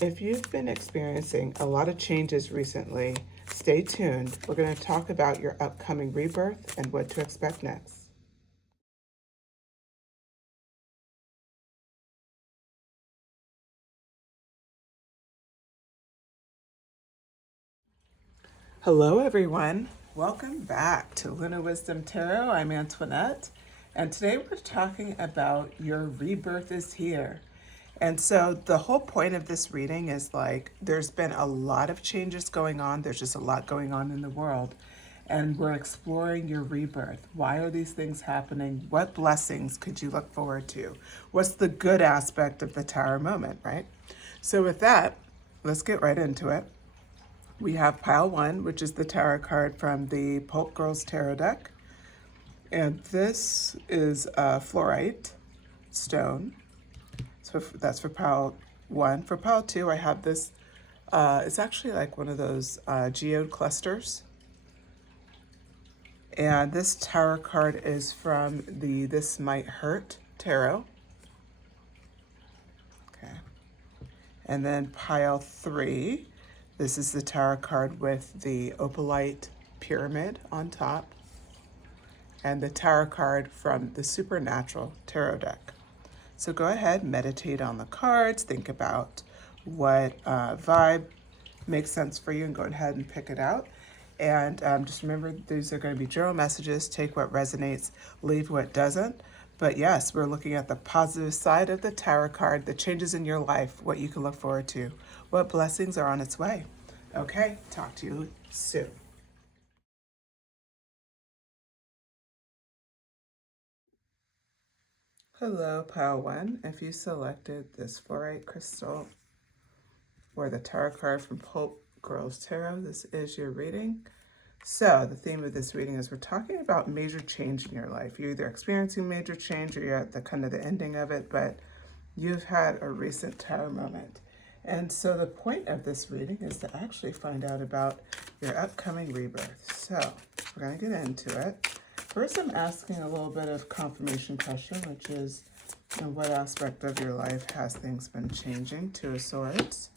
If you've been experiencing a lot of changes recently, stay tuned. We're going to talk about your upcoming rebirth and what to expect next. Hello, everyone. Welcome back to Luna Wisdom Tarot. I'm Antoinette, and today we're talking about your rebirth is here. And so the whole point of this reading is like there's been a lot of changes going on. There's just a lot going on in the world. And we're exploring your rebirth. Why are these things happening? What blessings could you look forward to? What's the good aspect of the Tower moment, right? So with that, let's get right into it. We have pile one, which is the tarot card from the Pulp Girls Tarot deck. And this is a fluorite stone. So that's for pile one. For pile two, I have this. It's actually like one of those geode clusters. And this tarot card is from the This Might Hurt tarot. Okay. And then pile three. This is the tarot card with the opalite pyramid on top. And the tarot card from the Supernatural tarot deck. So go ahead, meditate on the cards, think about what vibe makes sense for you, and go ahead and pick it out. And just remember, these are going to be general messages. Take what resonates, leave what doesn't. But yes, we're looking at the positive side of the tarot card, the changes in your life, what you can look forward to, what blessings are on its way. Okay, talk to you soon. Hello, pile one. If you selected this fluorite crystal or the tarot card from Pulp Girls Tarot, this is your reading. So the theme of this reading is we're talking about major change in your life. You're either experiencing major change or you're at the kind of the ending of it, but you've had a recent tarot moment. And so the point of this reading is to actually find out about your upcoming rebirth. So we're going to get into it. First, I'm asking a little bit of confirmation question, which is, in what aspect of your life has things been changing? Two of Swords.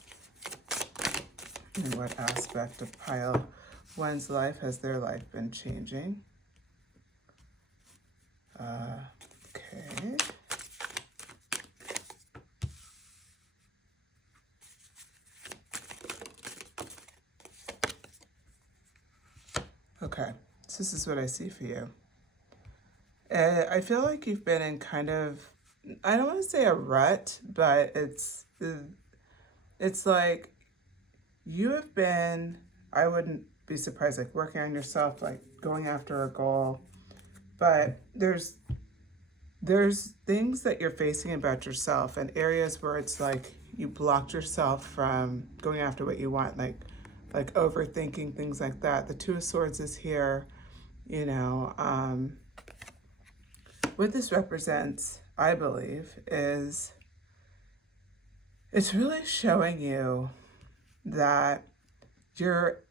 In what aspect of pile one's life has their life been changing? Okay. Okay, so this is what I see for you. I feel like you've been in kind of, I don't want to say a rut, but it's like you have been, I wouldn't be surprised, like working on yourself, like going after a goal, but there's things that you're facing about yourself and areas where it's like you blocked yourself from going after what you want, like overthinking, things like that. The Two of Swords is here, you know. What this represents, I believe, is it's really showing you that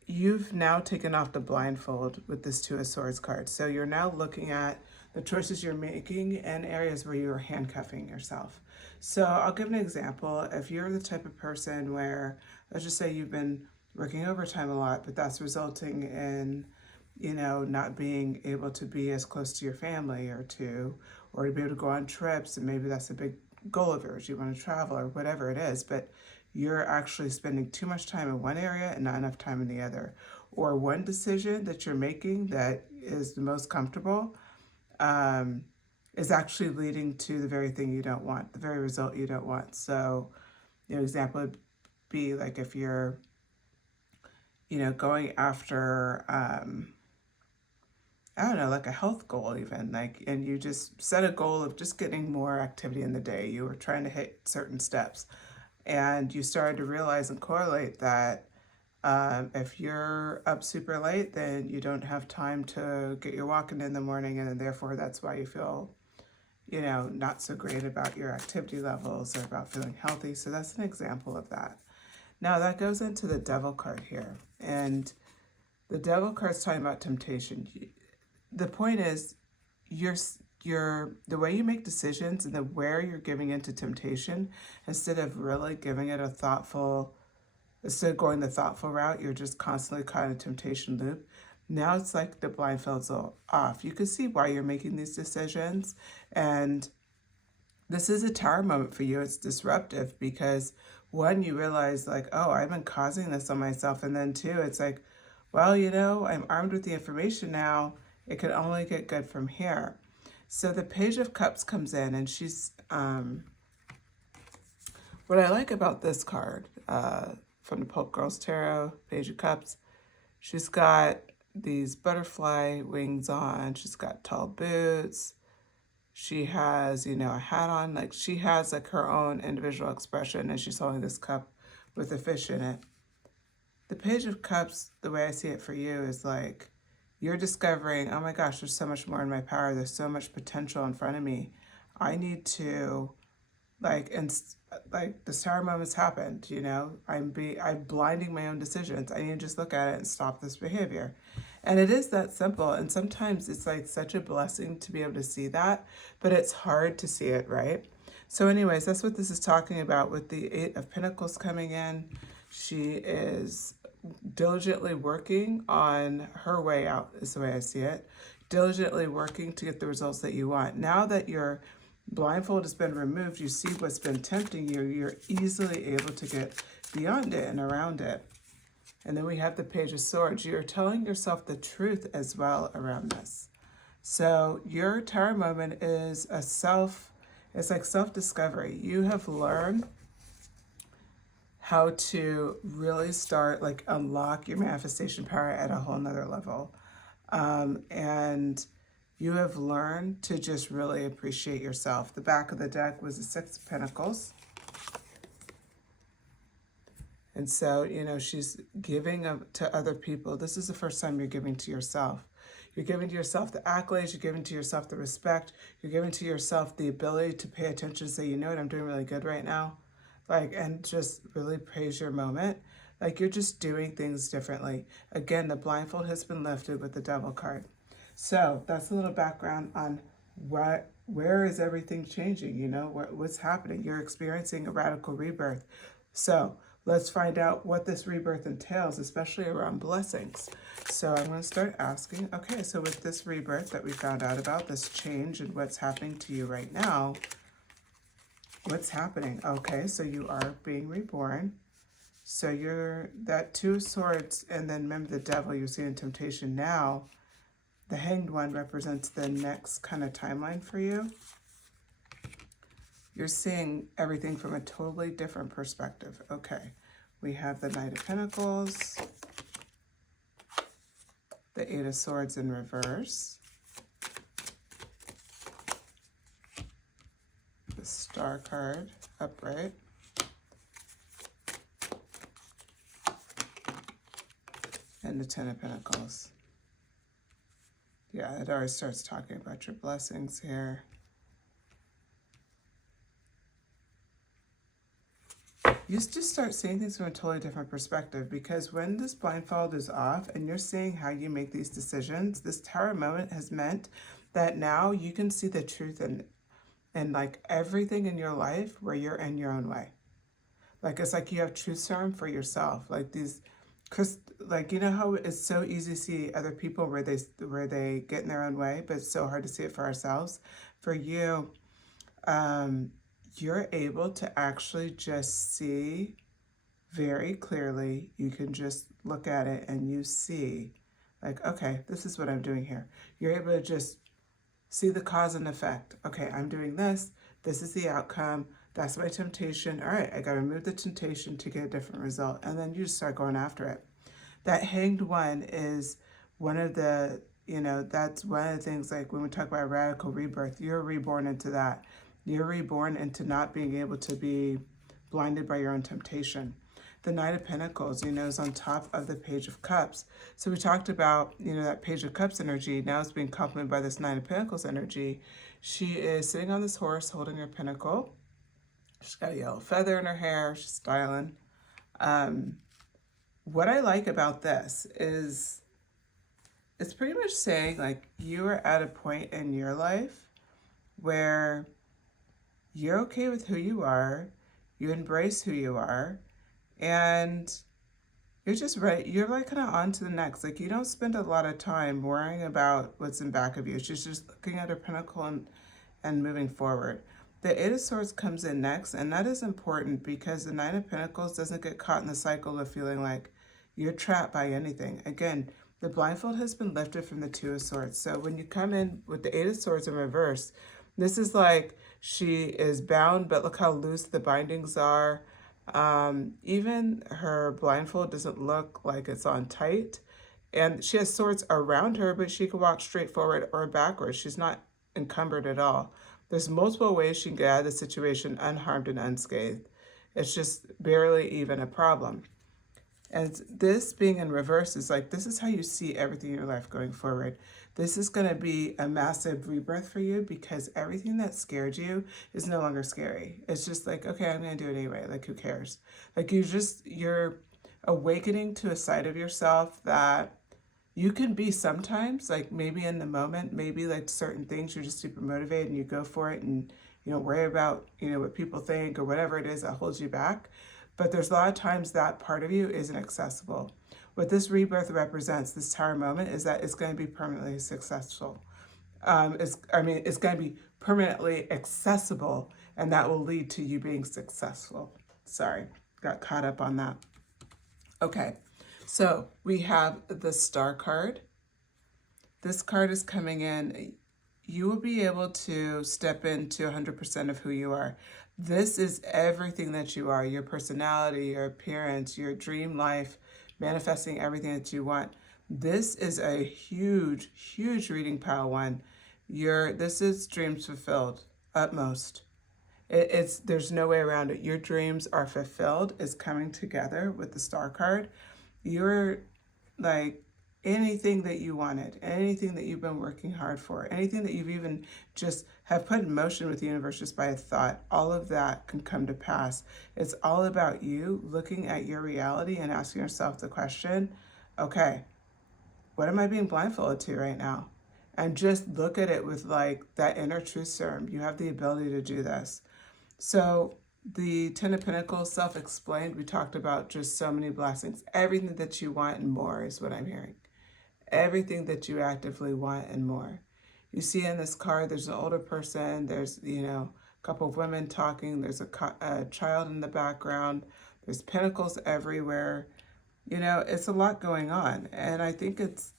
you've now taken off the blindfold with this Two of Swords card. So you're now looking at the choices you're making and areas where you're handcuffing yourself. So I'll give an example. If you're the type of person where, let's just say you've been working overtime a lot, but that's resulting in, you know, not being able to be as close to your family or to be able to go on trips, and maybe that's a big goal of yours. You want to travel or whatever it is, but you're actually spending too much time in one area and not enough time in the other. Or one decision that you're making that is the most comfortable is actually leading to the very thing you don't want, the very result you don't want. So, you know, example would be like if you're, you know, going after, I don't know, like a health goal even, like, and you just set a goal of just getting more activity in the day. You were trying to hit certain steps and you started to realize and correlate that if you're up super late, then you don't have time to get your walking in the morning, and then therefore that's why you feel, you know, not so great about your activity levels or about feeling healthy. So that's an example of that. Now that goes into the Devil card here, and the Devil card's talking about temptation. The point is, you're the way you make decisions and the where you're giving into temptation, instead of really giving it a thoughtful, instead of going the thoughtful route, you're just constantly caught in a temptation loop. Now it's like the blindfold's off. You can see why you're making these decisions. And this is a tower moment for you. It's disruptive because one, you realize like, oh, I've been causing this on myself. And then two, it's like, well, I'm armed with the information now. It could only get good from here. So the Page of Cups comes in, and she's, what I like about this card from the Pulp Girls Tarot, Page of Cups, she's got these butterfly wings on. She's got tall boots. She has, a hat on. Like, she has like her own individual expression, and she's holding this cup with a fish in it. The Page of Cups, the way I see it for you, is like, you're discovering, oh my gosh, there's so much more in my power. There's so much potential in front of me. I need to, the tower moment's happened, I'm blinding my own decisions. I need to just look at it and stop this behavior. And it is that simple. And sometimes it's like such a blessing to be able to see that, but it's hard to see it, right? So anyways, that's what this is talking about with the Eight of Pentacles coming in. She is diligently working on her way out, is the way I see it. Diligently working to get the results that you want. Now that your blindfold has been removed, you see what's been tempting you. You're easily able to get beyond it and around it. And then we have the Page of Swords. You're telling yourself the truth as well around this. So your tower moment is it's like self-discovery. You have learned how to really start, like, unlock your manifestation power at a whole nother level. And you have learned to just really appreciate yourself. The back of the deck was the Six of Pentacles. And so, she's giving to other people. This is the first time you're giving to yourself. You're giving to yourself the accolades. You're giving to yourself the respect. You're giving to yourself the ability to pay attention and say, you know what, I'm doing really good right now. And just really praise your moment. You're just doing things differently. Again, the blindfold has been lifted with the Devil card. So that's a little background on where is everything changing, what's happening. You're experiencing a radical rebirth. So let's find out what this rebirth entails, especially around blessings. So I'm going to start asking, okay, so with this rebirth that we found out about, this change and what's happening to you right now, what's happening? Okay, so you are being reborn. So you're that Two of Swords, and then remember the Devil, you're seeing temptation now. The Hanged One represents the next kind of timeline for you. You're seeing everything from a totally different perspective. Okay, we have the Knight of Pentacles, the Eight of Swords in reverse, the Star card upright, and the Ten of Pentacles. Yeah, it already starts talking about your blessings here. You just start seeing things from a totally different perspective, because when this blindfold is off and you're seeing how you make these decisions, this tower moment has meant that now you can see the truth in like everything in your life where you're in your own way. It's like you have truth serum for yourself. How it's so easy to see other people where they get in their own way, but it's so hard to see it for ourselves. For you, you're able to actually just see very clearly. You can just look at it and you see, okay, this is what I'm doing here. You're able to just see the cause and effect. Okay, I'm doing this. This is the outcome. That's my temptation. All right, I got to remove the temptation to get a different result. And then you just start going after it. That Hanged One is one of the, that's one of the things, like when we talk about radical rebirth, you're reborn into that. You're reborn into not being able to be blinded by your own temptation. The Knight of Pentacles, is on top of the Page of Cups. So we talked about, that Page of Cups energy. Now it's being complemented by this Knight of Pentacles energy. She is sitting on this horse holding her pinnacle. She's got a yellow feather in her hair. She's styling. What I like about this is it's pretty much saying, you are at a point in your life where you're okay with who you are, you embrace who you are, and you're just ready. You're like kind of on to the next. Like you don't spend a lot of time worrying about what's in back of you. She's just looking at her pinnacle and moving forward. The Eight of Swords comes in next, and that is important because the Nine of Pentacles doesn't get caught in the cycle of feeling like you're trapped by anything. Again, the blindfold has been lifted from the Two of Swords. So when you come in with the Eight of Swords in reverse, this is like she is bound, but look how loose the bindings are. Even her blindfold doesn't look like it's on tight. And she has swords around her, but she can walk straight forward or backwards. She's not encumbered at all. There's multiple ways she can get out of the situation unharmed and unscathed. It's just barely even a problem. And this being in reverse is like, this is how you see everything in your life going forward. This is going to be a massive rebirth for you because everything that scared you is no longer scary. It's just like, okay, I'm going to do it anyway. Like, who cares? Like, you're awakening to a side of yourself that you can be sometimes, like maybe in the moment, maybe like certain things you're just super motivated and you go for it and you don't worry about, what people think or whatever it is that holds you back. But there's a lot of times that part of you isn't accessible. What this rebirth represents, this Tower moment, is that it's going to be permanently successful. It's going to be permanently accessible, and that will lead to you being successful. Sorry, got caught up on that. Okay, so we have the Star card. This card is coming in. You will be able to step into 100% of who you are. This is everything that you are, your personality, your appearance, your dream life, manifesting everything that you want. This is a huge, huge reading, pile one. This is dreams fulfilled, utmost. There's no way around it. Your dreams are fulfilled. It's coming together with the Star card. You're like anything that you wanted, anything that you've been working hard for, anything that you've even just have put in motion with the universe just by a thought, all of that can come to pass. It's all about you looking at your reality and asking yourself the question, okay, what am I being blindfolded to right now? And just look at it with like that inner truth serum. You have the ability to do this. So the Ten of Pentacles, self-explained, we talked about just so many blessings. Everything that you want and more is what I'm hearing. Everything that you actively want and more. You see in this card, there's an older person, there's, a couple of women talking, there's a child in the background, there's pentacles everywhere. It's a lot going on. And I think it's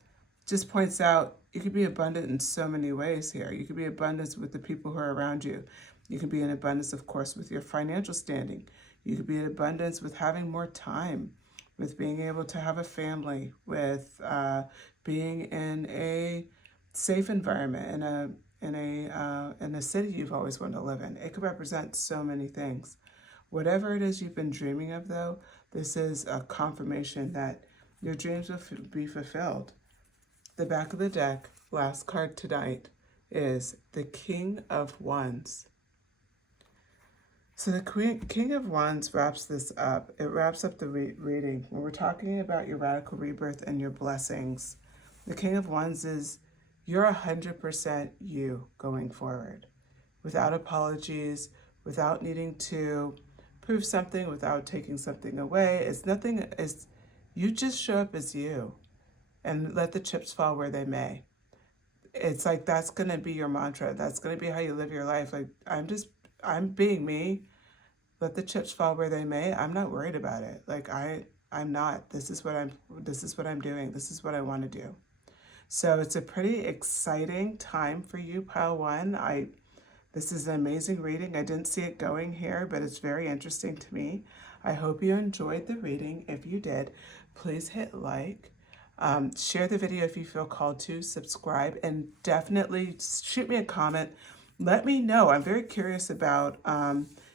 just points out you could be abundant in so many ways here. You could be abundant with the people who are around you. You could be in abundance, of course, with your financial standing. You could be in abundance with having more time, with being able to have a family, with being in a safe environment, in a city you've always wanted to live in. It could represent so many things. Whatever it is you've been dreaming of, though, this is a confirmation that your dreams will be fulfilled. The back of the deck, last card tonight, is the King of Wands. So the King of Wands wraps this up. It wraps up the reading. When we're talking about your radical rebirth and your blessings, the King of Wands is you're 100% you going forward. Without apologies, without needing to prove something, without taking something away. You just show up as you and let the chips fall where they may. It's like that's going to be your mantra. That's going to be how you live your life. Like, I'm being me. Let the chips fall where they may. I'm not worried about it. Like I'm not. This is what I'm doing. This is what I want to do. So it's a pretty exciting time for you, pile one. This is an amazing reading. I didn't see it going here, but it's very interesting to me. I hope you enjoyed the reading. If you did, please hit like. Share the video if you feel called to, subscribe, and definitely shoot me a comment. Let me know. I'm very curious about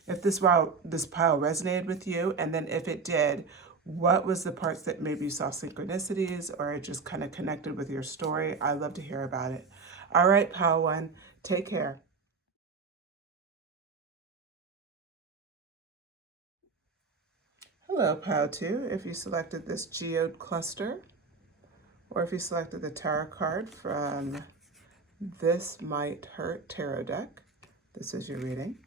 if this pile resonated with you, and then if it did, what was the parts that maybe you saw synchronicities or it just kind of connected with your story? I'd love to hear about it. All right, pile one, take care. Hello, pile two. If you selected this geode cluster, or if you selected the tarot card from This Might Hurt tarot deck, This is your reading.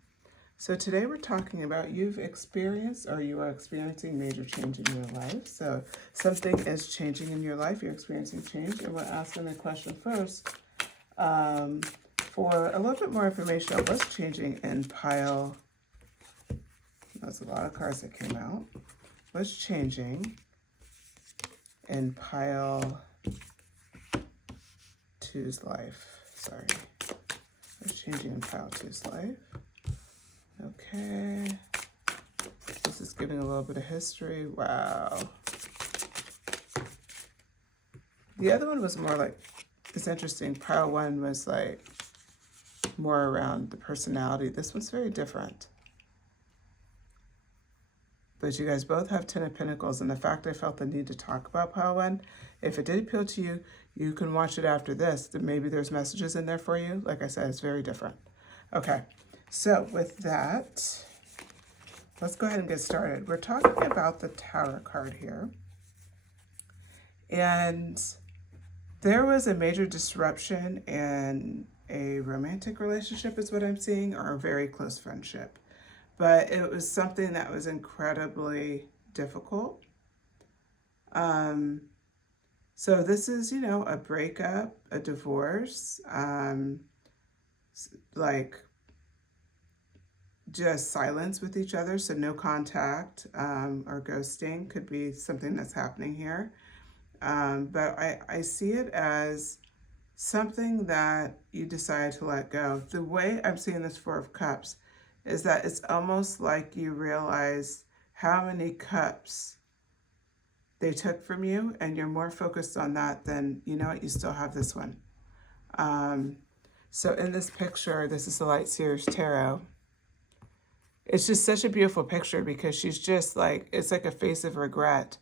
So today we're talking about you've experienced or you are experiencing major change in your life. So something is changing in your life. You're experiencing change. And we're asking the question first for a little bit more information on what's changing in pile. That's a lot of cards that came out. What's changing in pile 2's life? Sorry. What's changing in pile 2's life? Okay. This is giving a little bit of history. Wow. The other one was more like, it's interesting. Pile 1 was like more around the personality. This one's very different. But you guys both have 10 of Pentacles, and the fact I felt the need to talk about pile 1, if it did appeal to you, you can watch it after this. Maybe there's messages in there for you. Like I said, it's very different. Okay, so with that, let's go ahead and get started. We're talking about the Tower card here. And there was a major disruption in a romantic relationship is what I'm seeing, or a very close friendship. But it was something that was incredibly difficult. So this is, a breakup, a divorce, like just silence with each other. So no contact or ghosting could be something that's happening here. But I see it as something that you decide to let go. The way I'm seeing this Four of Cups is that it's almost like you realize how many cups they took from you, and you're more focused on that than, you still have this one. So in this picture, this is the Light Seers Tarot. It's just such a beautiful picture because she's just like, it's like a face of regret.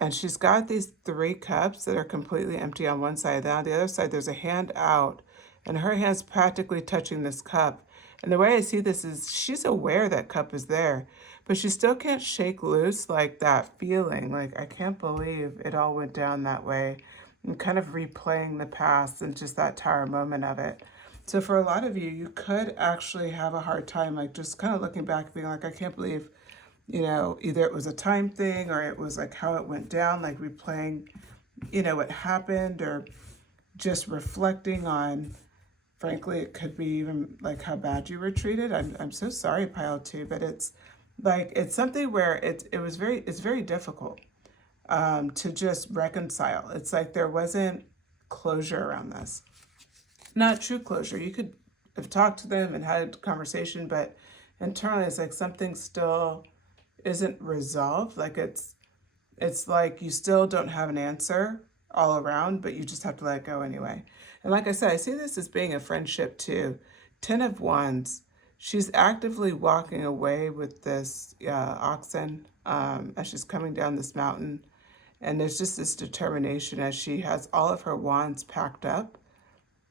And she's got these 3 cups that are completely empty on one side. Then on the other side, there's a hand out, and her hand's practically touching this cup. And the way I see this is she's aware that cup is there, but she still can't shake loose like that feeling. Like, I can't believe it all went down that way, and kind of replaying the past and just that Tower moment of it. So for a lot of you, you could actually have a hard time, like just kind of looking back, being like, I can't believe, either it was a time thing or it was like how it went down, like replaying, what happened, or just reflecting on, frankly, it could be even like how bad you were treated. I'm so sorry, pile 2, but it's like, it's something where it's very difficult to just reconcile. It's like there wasn't closure around this. Not true closure. You could have talked to them and had a conversation, but internally it's like something still isn't resolved. Like it's like you still don't have an answer all around, but you just have to let it go anyway. And like I said, I see this as being a friendship too. 10 of Wands. She's actively walking away with this oxen as she's coming down this mountain. And there's just this determination as she has all of her wands packed up,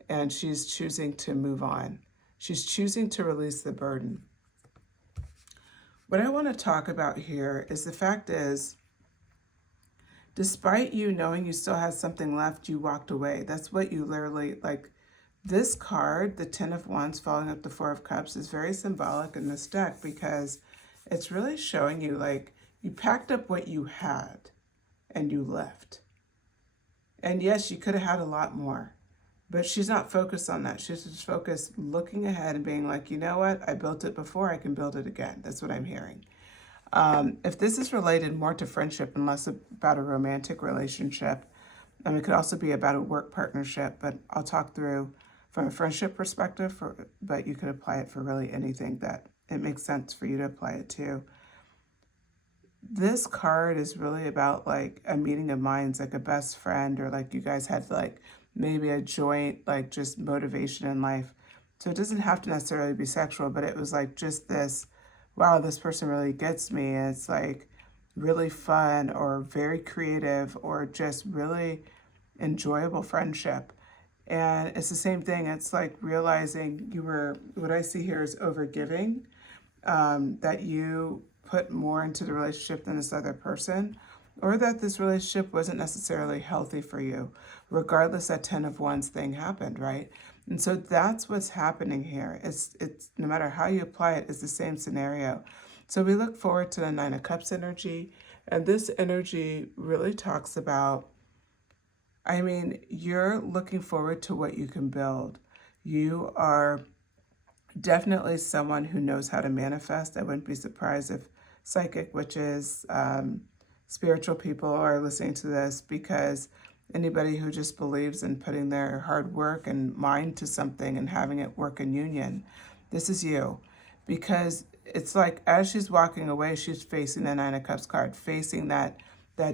and she's choosing to move on. She's choosing to release the burden. What I want to talk about here is the fact is, despite you knowing you still have something left, you walked away. That's what you literally, like, this card, the 10 of Wands following up the 4 of Cups, is very symbolic in this deck because it's really showing you, like, you packed up what you had and you left. And yes, you could have had a lot more, but she's not focused on that. She's just focused looking ahead and being like, you know what? I built it before, I can build it again. That's what I'm hearing. If this is related more to friendship and less about a romantic relationship, and it could also be about a work partnership, but I'll talk through from a friendship perspective, but you could apply it for really anything that it makes sense for you to apply it to. This card is really about like a meeting of minds, like a best friend, or like you guys had like maybe a joint, like just motivation in life. So it doesn't have to necessarily be sexual, but it was like just this, wow, this person really gets me. And it's like really fun or very creative or just really enjoyable friendship. And it's the same thing. It's like realizing you were, what I see here is overgiving, that you put more into the relationship than this other person, or that this relationship wasn't necessarily healthy for you, regardless that 10 of Wands thing happened, right? And so that's what's happening here. It's no matter how you apply it, it's the same scenario. So we look forward to the Nine of Cups energy. And this energy really talks about, I mean, you're looking forward to what you can build. You are definitely someone who knows how to manifest. I wouldn't be surprised if psychic witches, spiritual people are listening to this, because anybody who just believes in putting their hard work and mind to something and having it work in union, this is you. Because it's like as she's walking away, she's facing the Nine of Cups card, facing that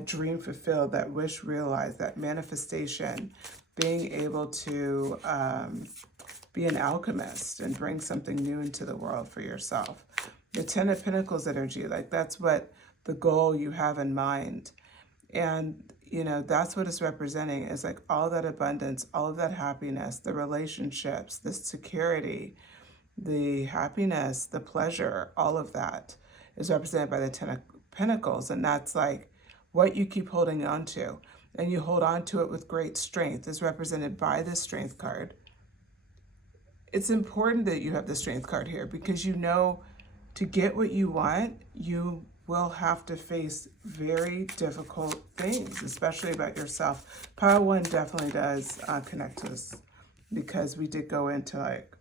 dream fulfilled, that wish realized, that manifestation, being able to be an alchemist and bring something new into the world for yourself. The Ten of Pentacles energy, like that's what the goal you have in mind. And, you know, that's what it's representing, is like all that abundance, all of that happiness, the relationships, the security, the happiness, the pleasure, all of that is represented by the Ten of Pentacles. And that's like what you keep holding on to. And you hold on to it with great strength, is represented by the Strength card. It's important that you have the Strength card here, because you know to get what you want, you will have to face very difficult things, especially about yourself. Pile 1 definitely does connect to this, because we did go into like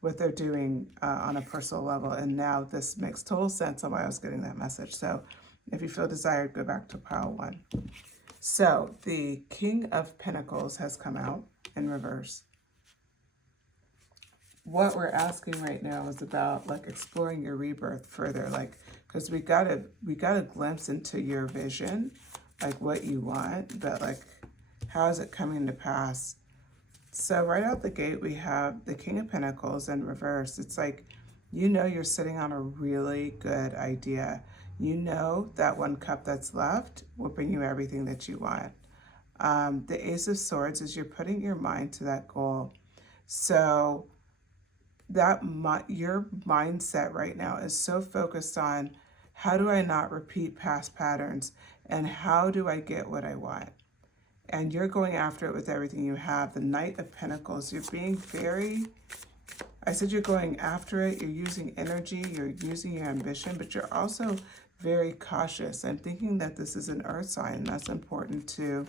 what they're doing on a personal level, and now this makes total sense on why I was getting that message. So if you feel desired, go back to pile 1. So the King of Pentacles has come out in reverse. What we're asking right now is about like exploring your rebirth further, like, because we got a glimpse into your vision, like what you want, but like how is it coming to pass? So right out the gate, we have the King of Pentacles in reverse. It's like, you know, you're sitting on a really good idea. You know that one cup that's left will bring you everything that you want. The Ace of Swords is you're putting your mind to that goal. So that your mindset right now is so focused on, how do I not repeat past patterns, and how do I get what I want? And you're going after it with everything you have. The Knight of Pentacles, you're being very, I said you're going after it, you're using energy, you're using your ambition, but you're also very cautious. I'm thinking that this is an earth sign. That's important to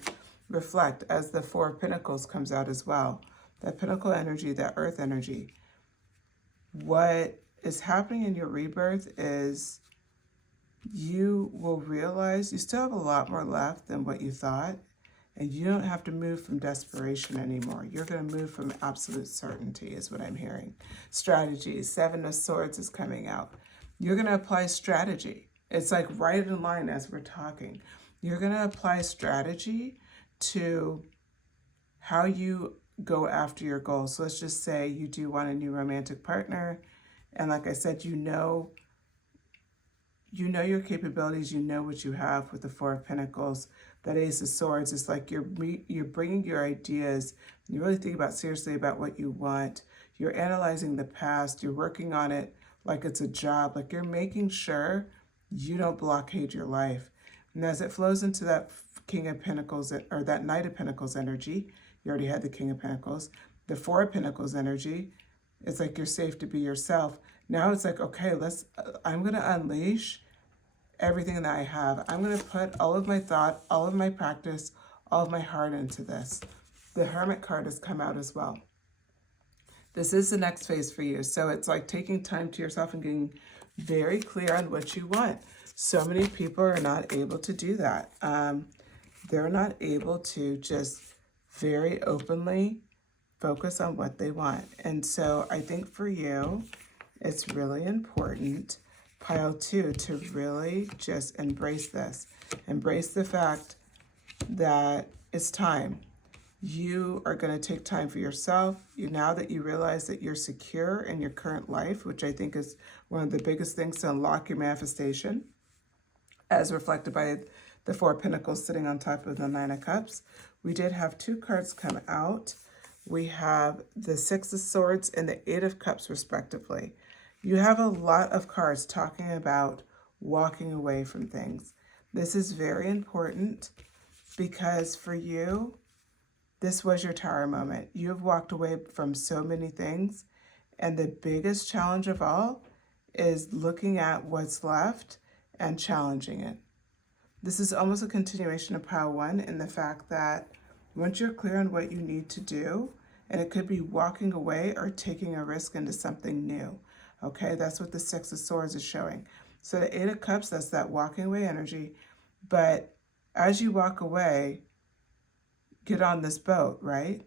reflect as the Four of Pentacles comes out as well. That Pentacle energy, that earth energy. What is happening in your rebirth is you will realize you still have a lot more left than what you thought, and you don't have to move from desperation anymore. You're going to move from absolute certainty, is what I'm hearing. Strategy, Seven of Swords is coming out. You're going to apply strategy. It's like right in line as we're talking. You're going to apply strategy to how you go after your goals. So let's just say you do want a new romantic partner. And like I said, you know your capabilities, you know what you have with the Four of Pentacles. That Ace of Swords is like you're bringing your ideas. You really think about seriously about what you want. You're analyzing the past. You're working on it like it's a job. Like you're making sure you don't blockade your life. And as it flows into that King of Pentacles, or that Knight of Pentacles energy, you already had the King of Pentacles. The Four of Pentacles energy, it's like you're safe to be yourself. Now it's like, okay, I'm going to unleash everything that I have. I'm going to put all of my thought, all of my practice, all of my heart into this. The Hermit card has come out as well. This is the next phase for you. So it's like taking time to yourself and getting very clear on what you want. So many people are not able to do that. They're not able to just very openly focus on what they want. And so I think for you, it's really important, pile 2, to really just embrace this. Embrace the fact that it's time. You are going to take time for yourself. Now that you realize that you're secure in your current life, which I think is one of the biggest things to unlock your manifestation, as reflected by the Four of Pentacles sitting on top of the Nine of Cups. We did have 2 cards come out. We have the Six of Swords and the Eight of Cups, respectively. You have a lot of cards talking about walking away from things. This is very important because for you, This was your Tower moment. You have walked away from so many things, and the biggest challenge of all is looking at what's left and challenging it. This is almost a continuation of pile 1 in the fact that once you're clear on what you need to do, and it could be walking away or taking a risk into something new. Okay, that's what the Six of Swords is showing. So the Eight of Cups, that's that walking away energy. But as you walk away, get on this boat, right?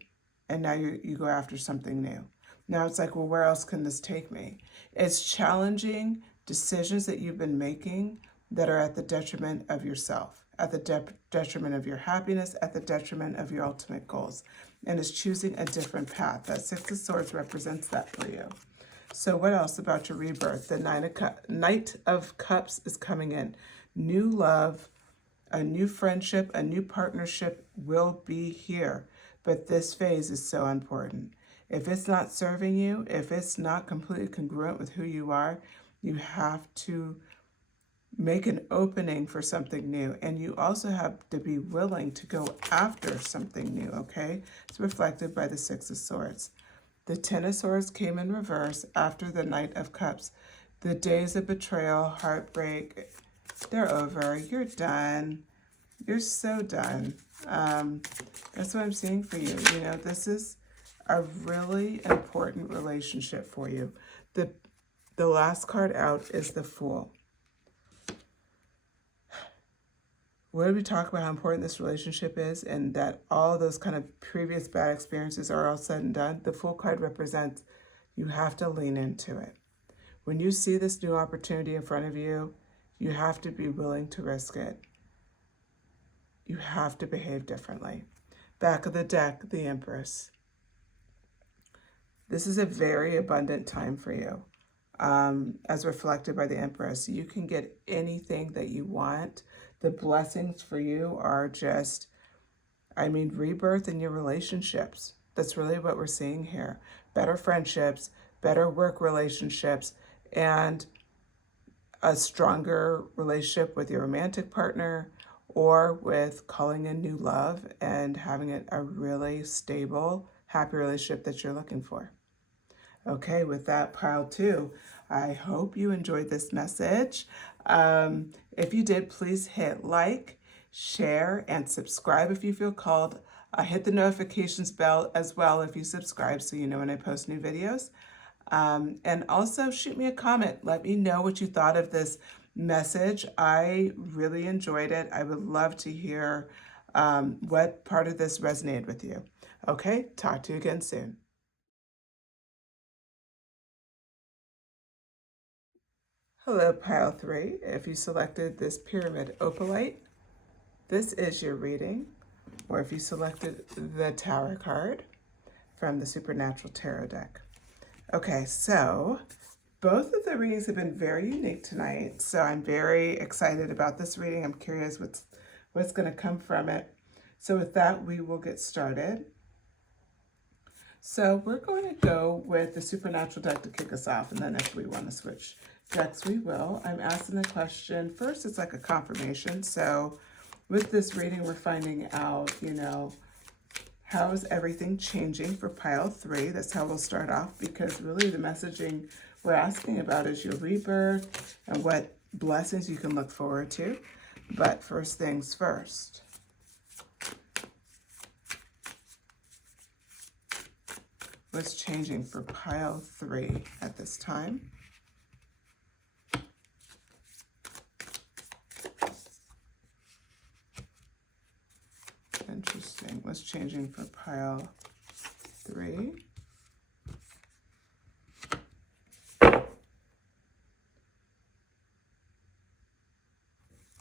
And now you go after something new. Now it's like, well, where else can this take me? It's challenging decisions that you've been making that are at the detriment of yourself, at the detriment of your happiness, at the detriment of your ultimate goals. And it's choosing a different path. That Six of Swords represents that for you. So what else about your rebirth? The Knight of Cups is coming in. New love, a new friendship, a new partnership will be here. But this phase is so important. If it's not serving you, if it's not completely congruent with who you are, you have to make an opening for something new. And you also have to be willing to go after something new, okay? It's reflected by the Six of Swords. The Ten of Swords came in reverse after the Knight of Cups. The days of betrayal, heartbreak, they're over. You're done. You're so done. That's what I'm seeing for you. You know, this is a really important relationship for you. The last card out is the Fool. What did we talk about how important this relationship is and that all those kind of previous bad experiences are all said and done? The Fool card represents you have to lean into it. When you see this new opportunity in front of you, you have to be willing to risk it. You have to behave differently. Back of the deck, the Empress. This is a very abundant time for you. As reflected by the Empress, you can get anything that you want. The blessings for you are just, rebirth in your relationships. That's really what we're seeing here. Better friendships, better work relationships, and a stronger relationship with your romantic partner or with calling in new love and having it a really stable, happy relationship that you're looking for. Okay, with that, pile 2, I hope you enjoyed this message. If you did, please hit like, share, and subscribe if you feel called. Hit the notifications bell as well if you subscribe so you know when I post new videos. And also shoot me a comment. Let me know what you thought of this message. I really enjoyed it. I would love to hear what part of this resonated with you. Okay, talk to you again soon. Hello, pile 3. If you selected this pyramid opalite, this is your reading. Or if you selected the Tower card from the Supernatural Tarot deck. Okay, so both of the readings have been very unique tonight. So I'm very excited about this reading. I'm curious what's going to come from it. So with that, we will get started. So we're going to go with the Supernatural deck to kick us off. And then if we want to switch decks, we will. I'm asking the question. First, it's like a confirmation. So with this reading, we're finding out, how is everything changing for pile 3? That's how we'll start off, because really the messaging we're asking about is your rebirth and what blessings you can look forward to. But first things first. What's changing for pile 3 at this time? Interesting. What's changing for pile 3?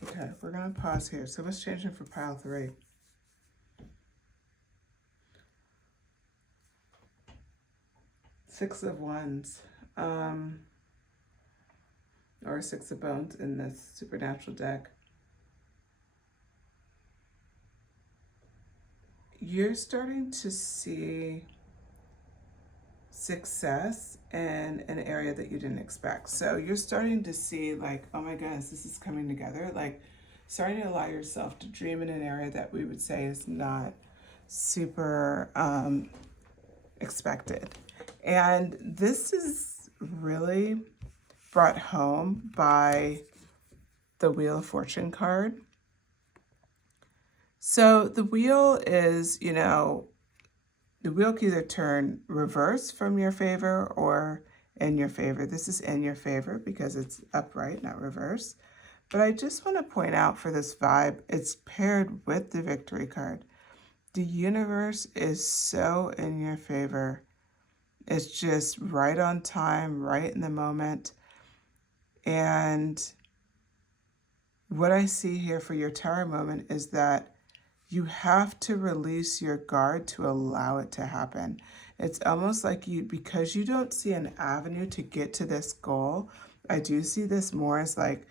Okay, we're going to pause here. So what's changing for pile 3? Six of Wands, or Six of Bones in this Supernatural deck. You're starting to see success in an area that you didn't expect. So you're starting to see like, oh my goodness, this is coming together. Like starting to allow yourself to dream in an area that we would say is not super expected. And this is really brought home by the Wheel of Fortune card. So the wheel is, the wheel can either turn reverse from your favor or in your favor. This is in your favor because it's upright, not reverse. But I just want to point out for this vibe, it's paired with the Victory card. The universe is so in your favor. It's just right on time, right in the moment. And what I see here for your Tower moment is that you have to release your guard to allow it to happen. It's almost like because you don't see an avenue to get to this goal, I do see this more as like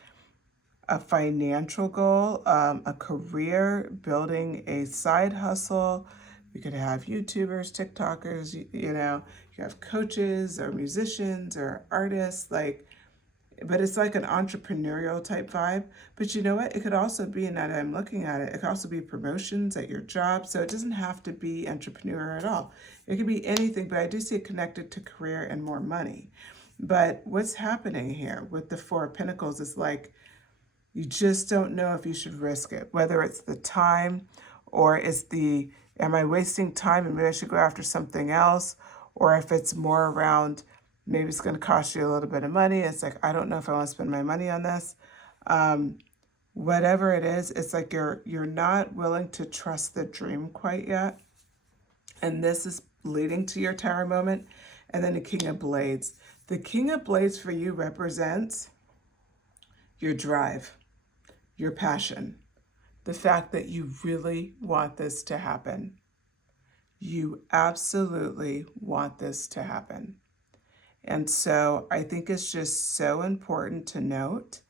a financial goal, a career, building a side hustle. We could have YouTubers, TikTokers, you have coaches or musicians or artists, but it's like an entrepreneurial type vibe. But you know what? It could also be, now that I'm looking at it, it could also be promotions at your job. So it doesn't have to be entrepreneur at all. It could be anything, but I do see it connected to career and more money. But what's happening here with the Four of Pentacles is like, you just don't know if you should risk it, whether it's the time or it's am I wasting time and maybe I should go after something else? Or if it's more around, maybe it's going to cost you a little bit of money. It's like, I don't know if I want to spend my money on this. Whatever it is, it's like you're not willing to trust the dream quite yet. And this is leading to your Tower moment. And then the King of Blades. The King of Blades for you represents your drive, your passion, the fact that you really want this to happen. You absolutely want this to happen. And so I think it's just so important to note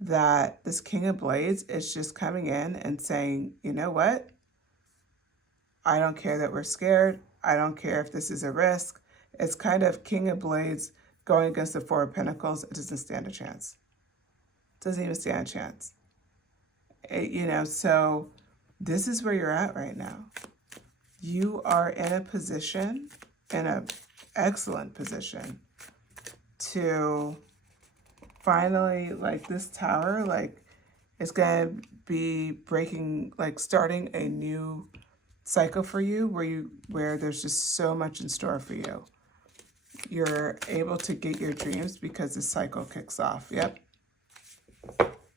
that this King of Blades is just coming in and saying, you know what? I don't care that we're scared. I don't care if this is a risk. It's kind of King of Blades going against the Four of Pentacles. It doesn't stand a chance. It doesn't even stand a chance. So this is where you're at right now. You are in a position, in an excellent position, to finally, this tower, it's going to be breaking, starting a new cycle for you where there's just so much in store for you. You're able to get your dreams because the cycle kicks off. Yep.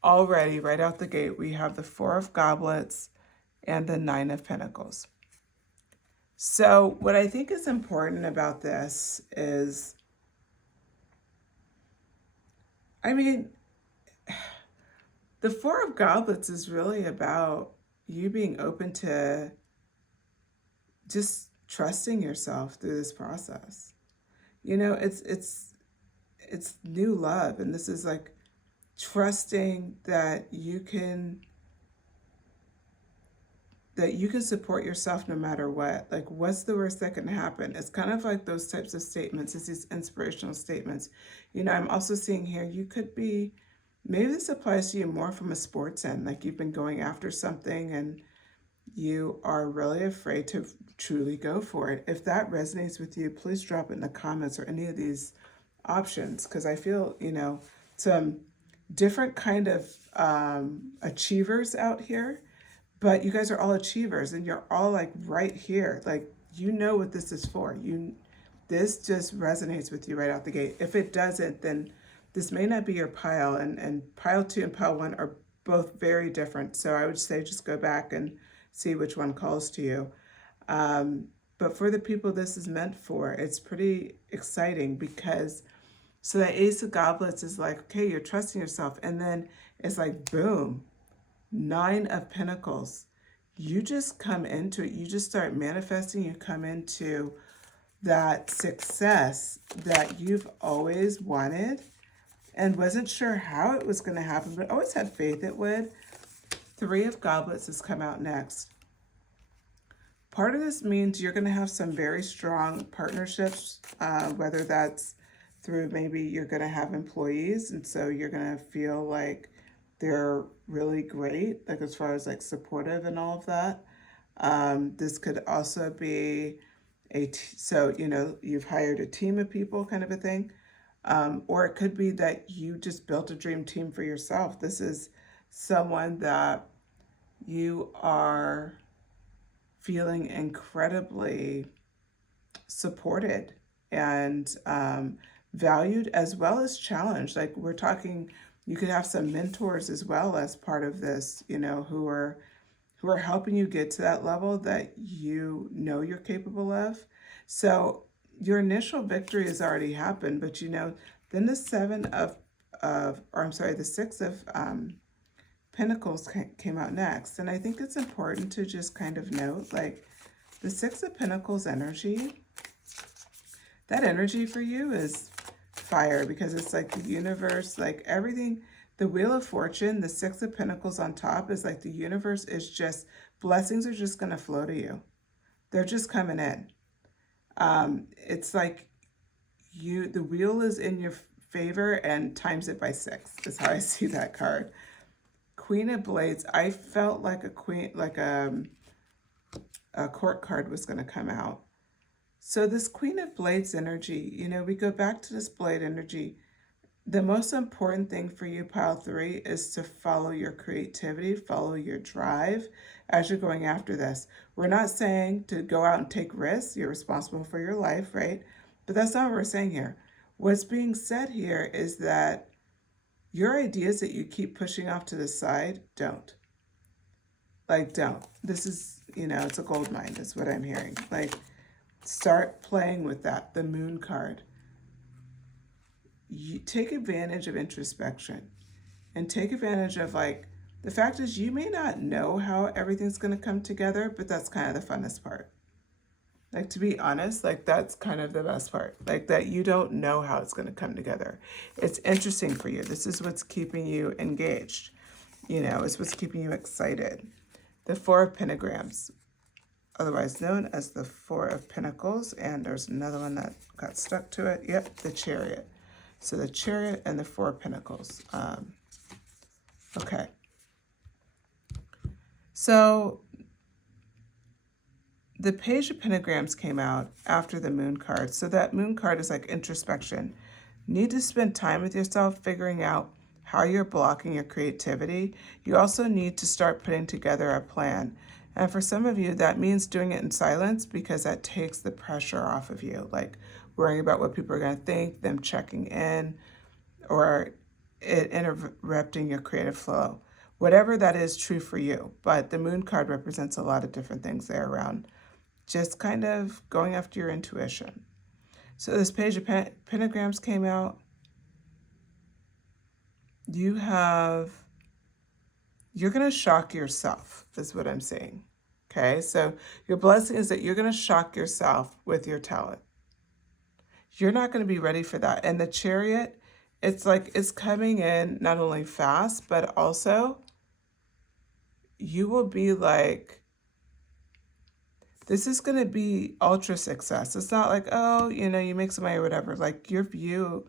Already, right out the gate, we have the Four of Goblets and the Nine of Pentacles. So what I think is important about this is, the Four of Goblets is really about you being open to just trusting yourself through this process. It's new love, and this is like trusting that you can support yourself no matter what. Like, what's the worst that can happen? It's kind of like those types of statements. It's these inspirational statements. I'm also seeing here, you could be, maybe this applies to you more from a sports end, like you've been going after something and you are really afraid to truly go for it. If that resonates with you, please drop it in the comments or any of these options, because I feel, some different kind of achievers out here, but you guys are all achievers and you're all right here. What this is for. This just resonates with you right out the gate. If it doesn't, then this may not be your pile, and pile 2 and pile 1 are both very different. So I would say just go back and see which one calls to you. But for the people this is meant for, it's pretty exciting because, so that Ace of Goblets is like, okay, you're trusting yourself. And then it's like, boom, Nine of Pentacles. You just come into it. You just start manifesting. You come into that success that you've always wanted and wasn't sure how it was going to happen, but always had faith it would. Three of Goblets has come out next. Part of this means you're going to have some very strong partnerships, whether that's through, maybe you're going to have employees, and so you're going to feel like they're really great, as far as supportive and all of that. This could also be so, you've hired a team of people kind of a thing. Or it could be that you just built a dream team for yourself. This is someone that you are feeling incredibly supported and valued as well as challenged. Like we're talking, you could have some mentors as well as part of this, who are helping you get to that level that you know you're capable of. So your initial victory has already happened, but then the the six of Pentacles came out next. And I think it's important to just kind of note, like, the Six of Pentacles energy, that energy for you is fire, because it's like the universe, like everything, the Wheel of Fortune, the Six of Pentacles on top is like the universe is just, blessings are just going to flow to you. They're just coming in. It's like the wheel is in your favor and times it by 6 is how I see that card. Queen of Blades, I felt like a queen, like a court card was going to come out. So this Queen of Blades energy, we go back to this blade energy. The most important thing for you, pile 3, is to follow your creativity, follow your drive as you're going after this. We're not saying to go out and take risks. You're responsible for your life, right? But that's not what we're saying here. What's being said here is that your ideas that you keep pushing off to the side, don't. Like, don't. This is, it's a gold mine, is what I'm hearing. Like, start playing with that. The Moon card. You take advantage of introspection and take advantage of, like, the fact is you may not know how everything's going to come together, but that's kind of the funnest part. Like, to be honest, like, that's kind of the best part. Like, that you don't know how it's going to come together. It's interesting for you. This is what's keeping you engaged. It's what's keeping you excited. The Four of Pentagrams, otherwise known as the Four of Pentacles, and there's another one that got stuck to it. Yep, the Chariot. So the Chariot and the Four of Pentacles. Okay. So the Page of Pentagrams came out after the Moon card. So that Moon card is like introspection. Need to spend time with yourself figuring out how you're blocking your creativity. You also need to start putting together a plan. And for some of you, that means doing it in silence, because that takes the pressure off of you. Like worrying about what people are going to think, them checking in, or it interrupting your creative flow. Whatever that is, true for you. But the Moon card represents a lot of different things there around just kind of going after your intuition. So this Page of Pentagrams came out. You're going to shock yourself, is what I'm saying. Okay, so your blessing is that you're going to shock yourself with your talent. You're not going to be ready for that. And the Chariot, it's like it's coming in not only fast, but also you will be like, this is going to be ultra success. It's not like, oh, you make some money or whatever. Like your view,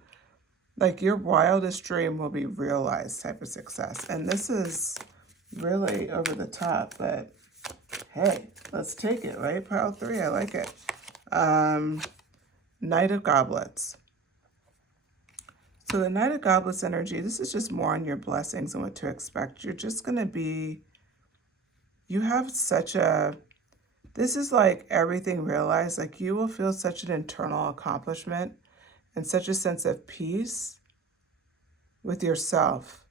like your wildest dream will be realized type of success. And this is really over the top, but hey, let's take it, right? Pile 3, I like it. Knight of Goblets. So the Knight of Goblets energy, this is just more on your blessings and what to expect. You're just going to be, you have such a, this is like everything realized. Like you will feel such an internal accomplishment and such a sense of peace with yourself.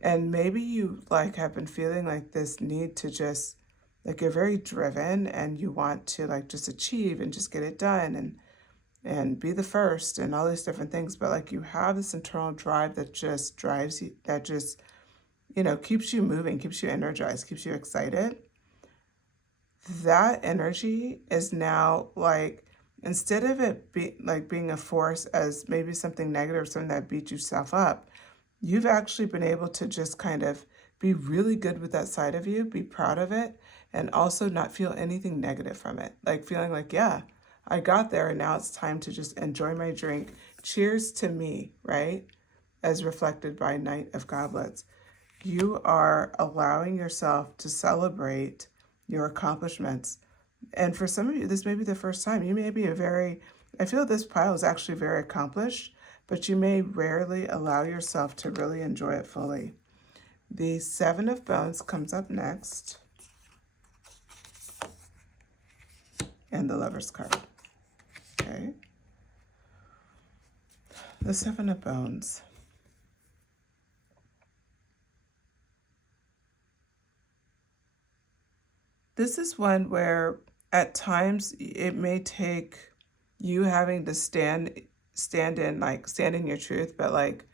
And maybe you like have been feeling like this need to just, like you're very driven and you want to like just achieve and just get it done and be the first and all these different things. But like you have this internal drive that just drives you, that just, keeps you moving, keeps you energized, keeps you excited. That energy is now like, instead of it being a force as maybe something negative, something that beats yourself up, you've actually been able to just kind of be really good with that side of you, be proud of it, and also not feel anything negative from it. Like feeling like, yeah, I got there and now it's time to just enjoy my drink. Cheers to me, right? As reflected by Knight of Goblets. You are allowing yourself to celebrate your accomplishments. And for some of you, this may be the first time. You may be I feel this pile is actually very accomplished, but you may rarely allow yourself to really enjoy it fully. The Seven of Bones comes up next, and the Lover's card. Okay. The Seven of Bones. This is one where at times it may take you having to stand in your truth, but like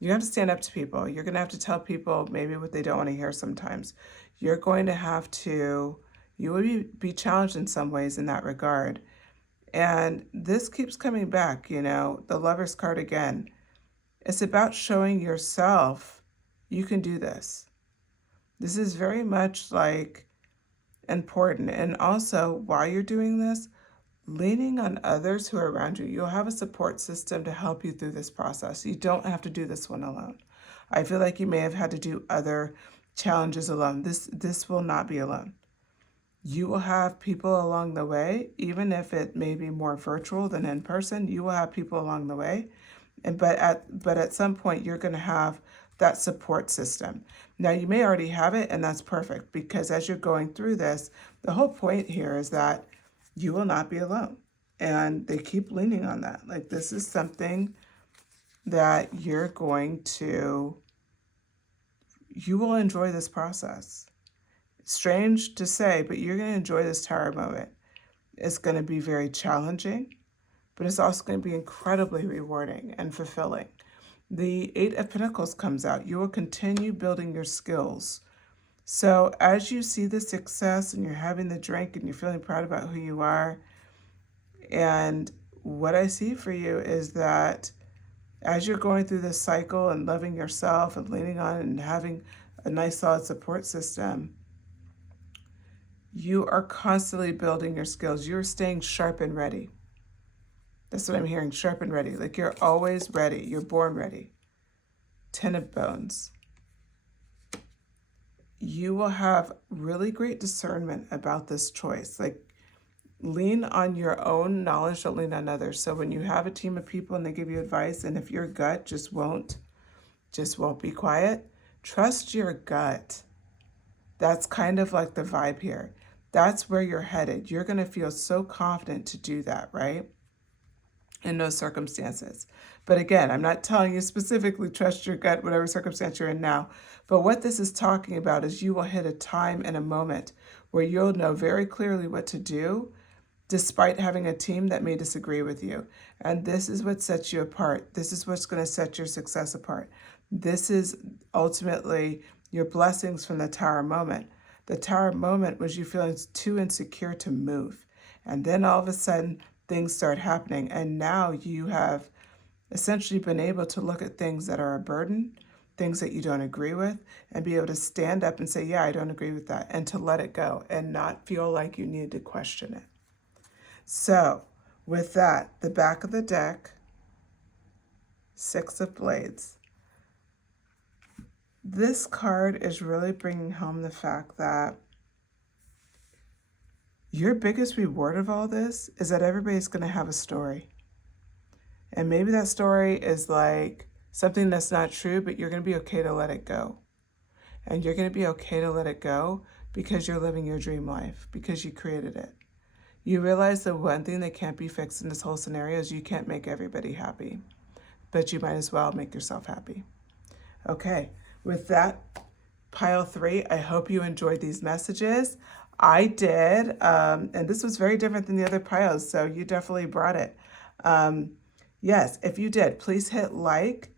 you have to stand up to people. You're going to have to tell people maybe what they don't want to hear sometimes. You're going to have to, you will be challenged in some ways in that regard. And this keeps coming back, the Lover's card again. It's about showing yourself you can do this. This is very much like important. And also, while you're doing this, leaning on others who are around you. You'll have a support system to help you through this process. You don't have to do this one alone. I feel like you may have had to do other challenges alone. This will not be alone. You will have people along the way, even if it may be more virtual than in person. You will have people along the way, but at some point you're going to have that support system. Now you may already have it, and that's perfect, because as you're going through this, the whole point here is that you will not be alone. And they keep leaning on that. Like, this is something that you will enjoy this process. It's strange to say, but you're going to enjoy this Tower moment. It's going to be very challenging, but it's also going to be incredibly rewarding and fulfilling. The Eight of Pentacles comes out. You will continue building your skills. So as you see the success and you're having the drink and you're feeling proud about who you are, and what I see for you is that as you're going through this cycle and loving yourself and leaning on it and having a nice solid support system, you are constantly building your skills. You're staying sharp and ready. That's what I'm hearing, sharp and ready. Like, you're always ready. You're born ready. Ten of Bones. You will have really great discernment about this choice. Like, lean on your own knowledge, don't lean on others. So when you have a team of people and they give you advice, and if your gut just won't be quiet, trust your gut. That's kind of like the vibe here. That's where you're headed. You're going to feel so confident to do that, right? In those circumstances. But again, I'm not telling you specifically trust your gut, whatever circumstance you're in now. But what this is talking about is you will hit a time and a moment where you'll know very clearly what to do, despite having a team that may disagree with you. And this is what sets you apart. This is what's going to set your success apart. This is ultimately your blessings from the Tower moment. The Tower moment was you feeling too insecure to move. And then all of a sudden, things start happening. And now you have essentially been able to look at things that are a burden, things that you don't agree with, and be able to stand up and say, yeah, I don't agree with that, and to let it go and not feel like you need to question it. So with that, the back of the deck, Six of Blades. This card is really bringing home the fact that your biggest reward of all this is that everybody's going to have a story. And maybe that story is like something that's not true, but you're going to be okay to let it go. And you're going to be okay to let it go because you're living your dream life, because you created it. You realize the one thing that can't be fixed in this whole scenario is you can't make everybody happy, but you might as well make yourself happy. Okay, with that, pile 3, I hope you enjoyed these messages. I did, and this was very different than the other piles, so you definitely brought it. Yes, if you did, please hit like.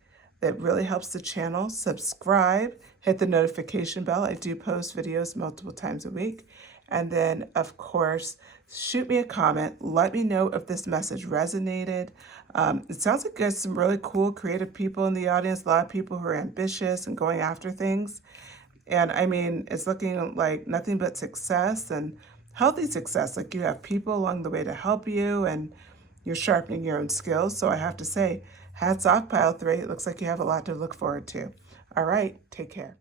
It really helps the channel. Subscribe, hit the notification bell. I do post videos multiple times a week. And then, of course, shoot me a comment. Let me know if this message resonated. It sounds like there's some really cool, creative people in the audience, a lot of people who are ambitious and going after things. And I mean, it's looking like nothing but success and healthy success. Like, you have people along the way to help you, and you're sharpening your own skills. So I have to say, hats off, pile 3. It looks like you have a lot to look forward to. All right, take care.